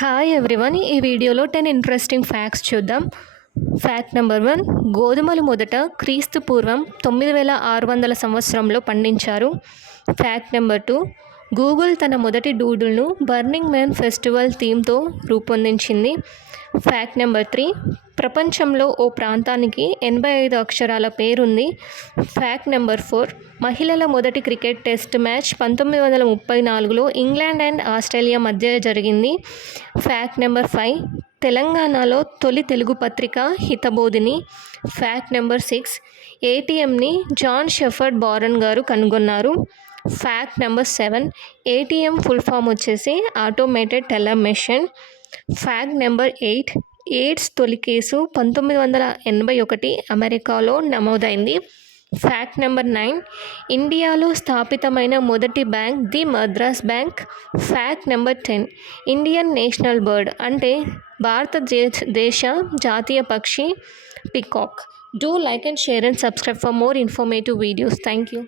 Hi everyone ఈ వీడియోలో ten interesting facts చూద్దాం. ఫ్యాక్ట్ నెంబర్ వన్ గోధుమలు మొదట క్రీస్తు పూర్వం తొమ్మిది వేల ఆరు వందల సంవత్సరంలో పండించారు. ఫ్యాక్ట్ నెంబర్ టూ గూగుల్ తన మొదటి డూడుల్ను బర్నింగ్ మ్యాన్ ఫెస్టివల్ థీమ్తో రూపొందించింది. ఫ్యాక్ట్ నెంబర్ త్రీ ప్రపంచంలో ఓ ప్రాంతానికి ఎనభై ఐదు అక్షరాల పేరుంది. ఫ్యాక్ట్ నెంబర్ ఫోర్ మహిళల మొదటి క్రికెట్ టెస్ట్ మ్యాచ్ పంతొమ్మిది వందల ముప్పై నాలుగులో ఇంగ్లాండ్ అండ్ ఆస్ట్రేలియా మధ్య జరిగింది. ఫ్యాక్ట్ నెంబర్ ఫైవ్ తెలంగాణలో తొలి తెలుగు పత్రిక హితబోధిని. ఫ్యాక్ట్ నెంబర్ సిక్స్ ఏటీఎంని జాన్ షెఫర్డ్ బారన్ గారు కనుగొన్నారు. Fact number seven ATM full form వచ్చేసి automated teller machine fact number eight AIDS తొలి కేసు పంతొమ్మిది వందల ఎనభై ఒకటి అమెరికాలో నమోదైంది. ఫ్యాక్ట్ నెంబర్ నైన్ ఇండియాలో స్థాపితమైన మొదటి bank the Madras bank fact number ten Indian national bird అంటే భారతదేశ దేశ జాతీయ పక్షి peacock. Do like and share and subscribe for more informative videos thank you